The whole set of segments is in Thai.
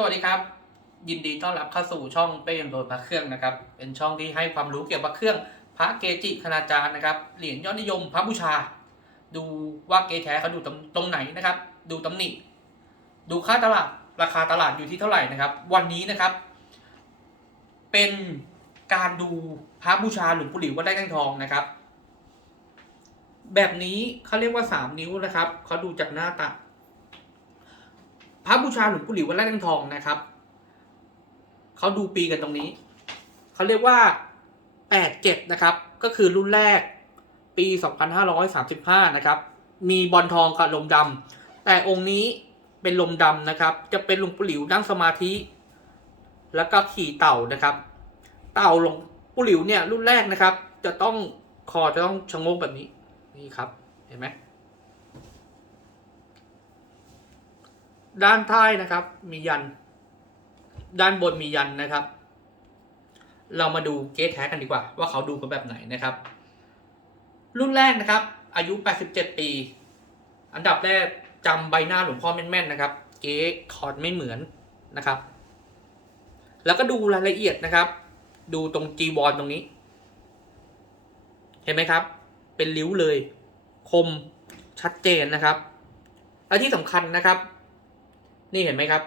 สวัสดีครับ ยินดีต้อนรับเข้าสู่ช่องเป้ยงโดยพระเครื่องนะครับ เป็นช่องที่ให้ความรู้เกี่ยวกับเครื่องพระเกจิคณาจารย์นะครับ เหรียญยอดนิยมพระบูชา ดูว่าเกแท้เขาดูตรงตรงไหนนะครับ ดูตำหนิ ดูค่าตลาดราคาตลาดอยู่ที่เท่าไหร่นะครับ วันนี้นะครับ เป็นการดูพระบูชาหลวงปู่หลิววัดไร่แตงทองนะครับ แบบนี้เขาเรียกว่าสามนิ้วนะครับเขาดูจากหน้าตา พระบูชาหลวงปู่หลิววัดไร่แตงทองนะครับเขาดูปีกันตรงนี้เขาเรียกว่าแปดเจ็ดนะครับ ก็คือรุ่นแรกปี 2535 นะครับ มีบอลทองกับลมดำแต่องค์นี้เป็นลมดำนะครับ จะเป็นหลวงปู่หลิวนั่งสมาธิ แล้วก็ขี่เต่านะครับ เต่าหลวงปู่หลิวเนี่ยรุ่นแรกนะครับ จะต้องคอจะต้องชะงกแบบนี้นี่ครับ เห็นไหม ด้านท้ายนะครับมียัน ด้านบนมียันนะครับ เรามาดูเก๊แท้กันดีกว่า ว่าเขาดูกันแบบไหนนะครับ รุ่นแรกนะครับ อายุ 87 ปี อันดับแรกจำใบหน้าหลวงพ่อแม่นๆนะครับ เก๊ถอดไม่เหมือนนะครับ แล้วก็ดูรายละเอียดนะครับ ดูตรงจีวรตรงนี้ เห็นไหมครับ เป็นริ้วเลย คมชัดเจนนะครับ และที่สำคัญนะครับ นี่เห็นไหมครับ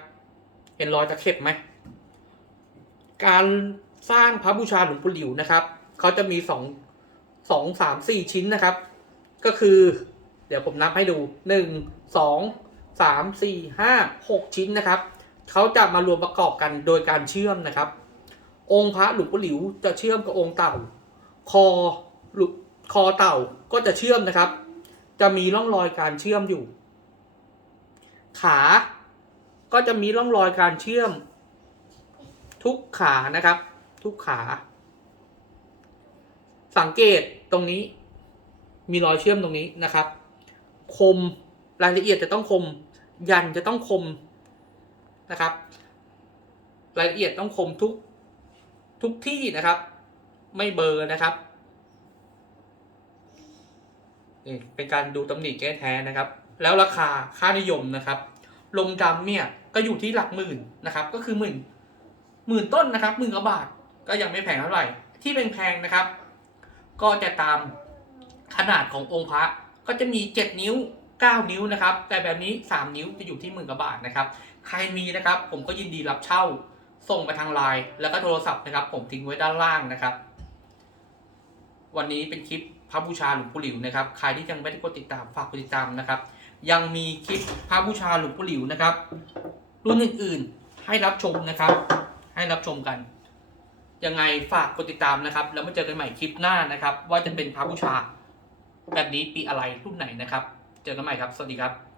เห็นรอยตะเข็บไหม การสร้างพระบูชาหลวงปู่หลิวนะครับ เขาจะมีสองสองสามสี่ชิ้นนะครับ ก็คือ เดี๋ยวผมนับให้ดูหนึ่งสองสามสี่ห้าหกชิ้นนะครับ เขาจะมารวมประกอบกันโดยการเชื่อมนะครับ องค์พระหลวงปู่หลิวจะเชื่อมกับองค์เต่า คอหลุคอเต่าก็จะเชื่อมนะครับ จะมีร่องรอยการเชื่อมอยู่ ขา ก็จะมีร่องรอยการเชื่อมทุกขานะครับ ทุกขา สังเกตตรงนี้ มีรอยเชื่อมตรงนี้นะครับ คมรายละเอียดจะต้องคม ยันจะต้องคมนะครับ รายละเอียดต้องคมทุกทุกที่นะครับ ไม่เบอร์นะครับนี่เป็นการดูตำหนิแก้แท้นะครับ แล้วราคาค่านิยมนะครับลมดำเนี่ย ก็อยู่ที่หลักหมื่นนะครับ ก็คือหมื่นหมื่นต้นนะครับหมื่นกว่าบาทก็ยังไม่แพงเท่าไหร่ ที่แพงๆนะครับ ก็จะตามขนาดขององค์พระก็จะมี 7 นิ้ว 9 นิ้วนะครับ แต่แบบนี้ 3 นิ้วจะอยู่ที่หมื่นกว่าบาทนะครับ ใครมีนะครับ ผมก็ยินดีรับเช่า ส่งมาทางไลน์แล้วก็โทรศัพท์นะครับ ผมทิ้งไว้ด้านล่างนะครับ วันนี้เป็นคลิปพระบูชาหลวงปู่หลิวนะครับ ใครที่ยังไม่ได้กดติดตามฝากกดติดตามนะครับ ยังมีคลิปพระบูชาหลวงปู่หลิวนะครับ รุ่นอื่นๆ ให้รับชมนะครับ ให้รับชมกัน ยังไงฝากกดติดตามนะครับ แล้วมาเจอกันใหม่คลิปหน้านะครับ ว่าจะเป็นพระบูชา แบบนี้ปีอะไรรุ่นไหนนะครับ เจอกันใหม่ครับ สวัสดีครับ